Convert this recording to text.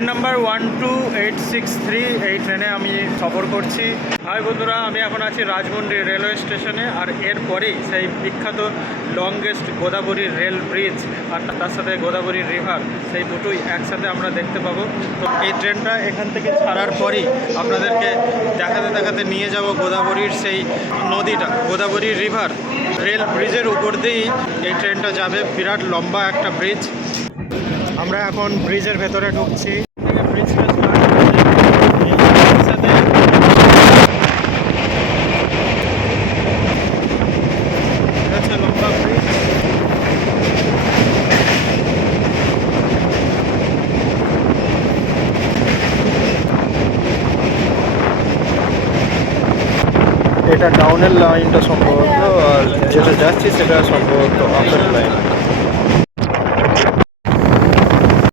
Train number 12863 এই ট্রেনে আমি সফর করছি। হাই বন্ধুরা, আমি এখন আছি রাজমন্ডি রেলওয়ে স্টেশনে। আর এরপরেই সেই বিখ্যাত লংগেস্ট গোদাবরী রেল ব্রিজ আর তার সাথে গোদাবরী রিভার, সেই দুটোই একসাথে আমরা দেখতে পাবো। তো এই ট্রেনটা এখান থেকে ছাড়ার পরেই আপনাদেরকে দেখাতে দেখাতে নিয়ে যাব গোদাবরীর সেই নদীটা, গোদাবরী রিভার। রেল ব্রিজের উপর দিয়েই এই ট্রেনটা যাবে, বিরাট লম্বা একটা ব্রিজ। আমরা এখন ব্রিজের ভেতরে ঢুকছি। ব্রিজটা লম্বা ব্রিজ। এটা ডাউনের লাইনটা সম্ভবত, আর যেটা যাচ্ছি সেটা সম্ভবত আপের লাইন।